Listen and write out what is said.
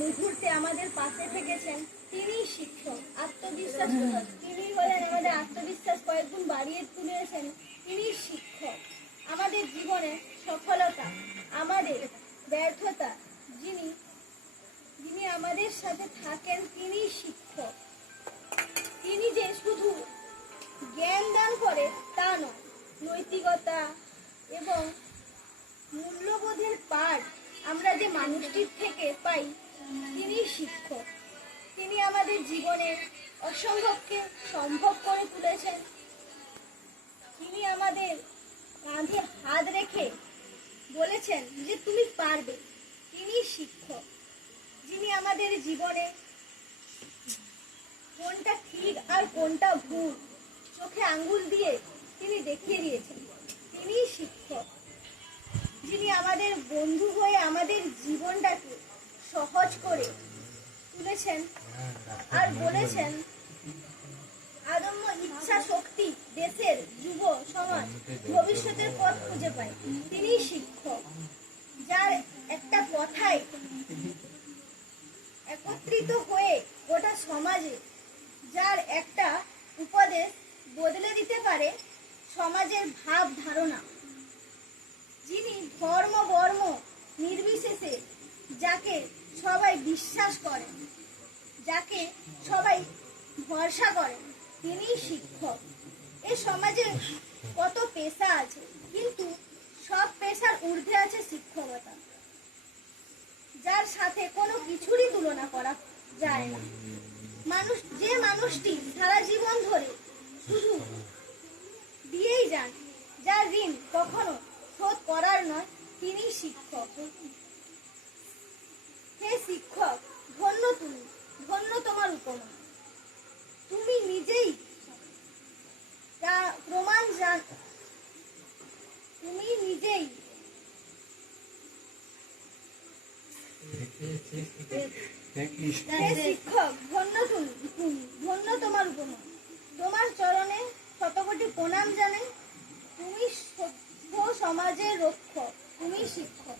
মুহূর্তে আমাদের পাশে থেকেছেন, তিনি শিক্ষক। আত্মবিশ্বাস তিনি হলেন আমাদের আত্মবিশ্বাস কয়েকগুণ বাড়িয়ে তুলেছেন, তিনি শিক্ষক। আমাদের জীবনে সফলতা, আমাদের ব্যর্থতা, যিনি যিনি আমাদের সাথে থাকেন, তিনি শিক্ষক। তিনি যে শুধু জ্ঞান দান করে তা নয়, নৈতিকতা এবং মূল্যবোধের পাঠ আমরা যে মানুষটির থেকে পাই, তিনি শিক্ষক। তিনি আমাদের জীবনে অসম্ভবকে সম্ভব করে তুলেছেন। তিনি আমাদের কাঁধে হাত রেখে বলেছেন যে তুমি পারবে, তিনি শিক্ষক। যিনি আমাদের জীবনে কোনটা ঠিক আর কোনটা ভুল চোখে আঙ্গুল দিয়ে তিনি দেখিয়ে দিয়েছেন, তিনি শিক্ষক। যিনি আমাদের বন্ধু হয়ে আমাদের জীবনটাকে সহজ করে তুলেছেন আর বলেছেন আদম্য ইচ্ছা শক্তি দেশের যুব সমাজ ভবিষ্যতের পথ খুঁজে পায়, তিনি শিক্ষক। যার একটা কথায় একত্রিত হয়ে গোটা সমাজে, যার একটা উপদেশ বদলে দিতে পারে সমাজের ভাব ধারণা, যিনি ধর্ম বর্ণ নির্বিশেষে যাকে সবাই বিশ্বাস করেন, যাকে সবাই ভরসা করেন, তিনি শিক্ষক। এ সমাজে কত পেশা আছে, কিন্তু সব পেশার ঊর্ধ্বে আছে শিক্ষকতা, যার সাথে কোনো কিছুরই তুলনা করা যায় না। যে মানুষটি সারা জীবন ধরে শুধু দিয়েই যান, যার ঋণ কখনো শোধ করার নয়, তিনি শিক্ষক। হে শিক্ষক, ধন্য তুমি, ধন্য তোমার উপমা। তুমি নিজেই প্রমাণ তুমি নিজেই হে শিক্ষক, ধন্য তুমি, ধন্য তোমার উপমা। তোমার চরণে শতকোটি প্রণাম জানাই। তুমি সভ্য সমাজের রক্ষক, তুমি শিক্ষক।